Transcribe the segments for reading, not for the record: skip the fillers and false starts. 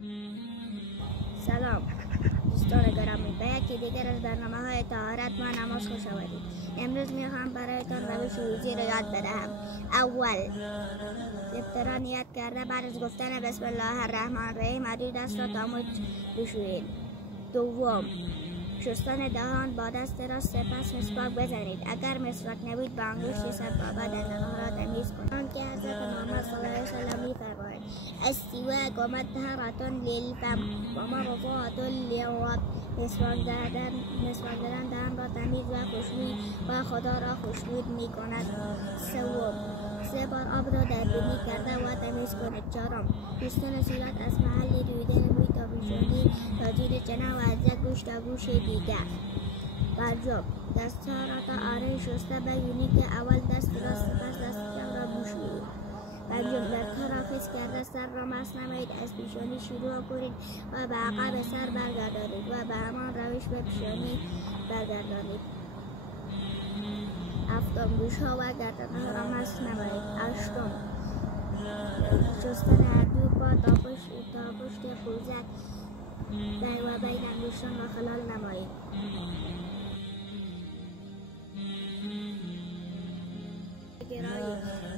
سلام دوستان گرامی، به یکی دیگر از برنامه‌های طهارت و نماز خوش آمدید. امروز میخوام برایتان روش وضوء را یاد بدهم. اول ابتدا نیت کرده بعد از گفتن بسم الله الرحمن الرحیم هر دست را تا مچ بشویید. دوم شستن دهان با دست راست، سپس مسواک بزنید. اگر مسواک نبود با انگشت سبابه دندانها را تمیز کنید. آنکه حضرت محمد صلی الله علیه وسلم می‌فرمایند السواک مطهرة للفم و مرضاة للرب. مسواک زدن دهان را تمیز و خوشبو و خدا را خوشنود می‌کند. سوم 3 بار آب را در بینی کرده و تمیز کنید. چهارم شستن صورت از محل رویدن موی تا پیشانی تا زیر چانه و از یک گوش تا گوش دیگر. پنجم دستها را تا آره شسته بگیرید که اول دست راست سپس دست چپ را بشویید. پنجم لرزها را خیس کرده سر را مس نمایید. از پیشانی شروع کنید و به عقب سر برگردانید و به همان روش به پیشانی برگردانید. هفتم گوشها و گردنها را مس نمایید. هشتم شستن هر دو پا تا پشت قوزک و بین انگشتان را خلال نمایید.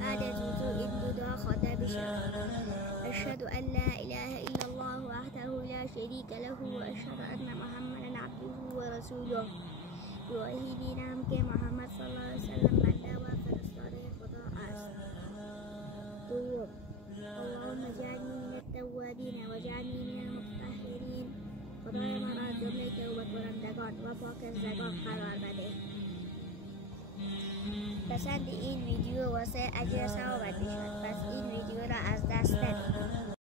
بعد از وضوء این دو دعا خوانده بشود: اشهد ان لا اله الا الله وحده لا شریک له و اشهد ان محمدا عبده و رسوله. گواهی می‌دهم که محمد صلی الله علیه وسلم بنده و فرستاده خدا است. دوم اللهم اجعلنی من التوابین و اجعلنی من المتطهرین. خدای من از جمله توبه کنندگان و پاکیزگان قرار بده. پسند این ویدیو واسه اجر ثوابت بشود، پس این ویدیو را